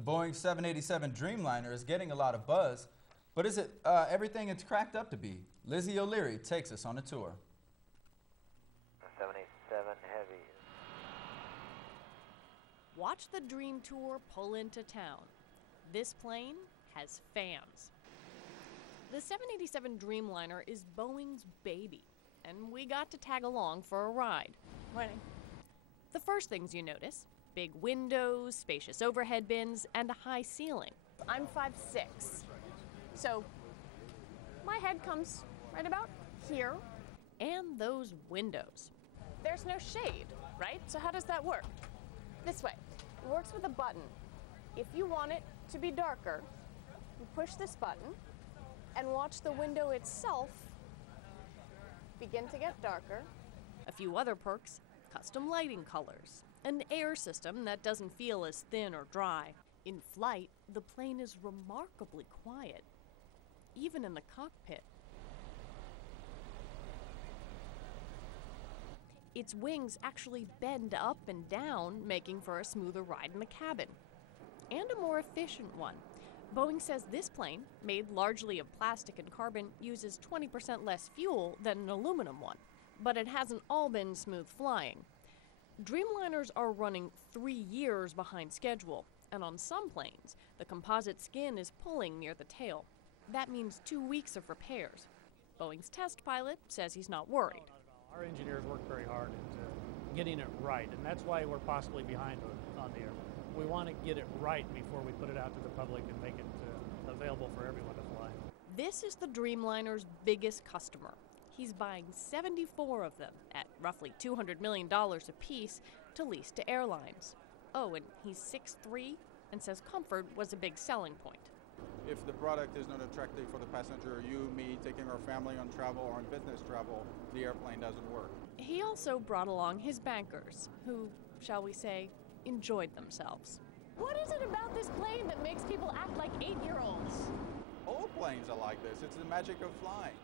The Boeing 787 Dreamliner is getting a lot of buzz, but is it everything it's cracked up to be? Lizzie O'Leary takes us on a tour. 787 Heavy. Watch the Dream Tour pull into town. This plane has fans. The 787 Dreamliner is Boeing's baby, and we got to tag along for a ride. Morning. The first things you notice: big windows, spacious overhead bins, and a high ceiling. I'm 5'6", so my head comes right about here. And those windows. There's no shade, right? So how does that work? This way. It works with a button. If you want it to be darker, you push this button and watch the window itself begin to get darker. A few other perks: custom lighting colors, an air system that doesn't feel as thin or dry. In flight, the plane is remarkably quiet, even in the cockpit. Its wings actually bend up and down, making for a smoother ride in the cabin. And a more efficient one. Boeing says this plane, made largely of plastic and carbon, uses 20% less fuel than an aluminum one. But it hasn't all been smooth flying. Dreamliners are running 3 years behind schedule, and on some planes, the composite skin is pulling near the tail. That means 2 weeks of repairs. Boeing's test pilot says he's not worried. Our engineers work very hard at getting it right, and that's why we're possibly behind on the airplane. We want to get it right before we put it out to the public and make it available for everyone to fly. This is the Dreamliner's biggest customer. He's buying 74 of them at roughly $200 million apiece to lease to airlines. Oh, and he's 6'3" and says comfort was a big selling point. If the product is not attractive for the passenger, you, me, taking our family on travel or on business travel, the airplane doesn't work. He also brought along his bankers, who, shall we say, enjoyed themselves. What is it about this plane that makes people act like 8-year-olds? All planes are like this. It's the magic of flying.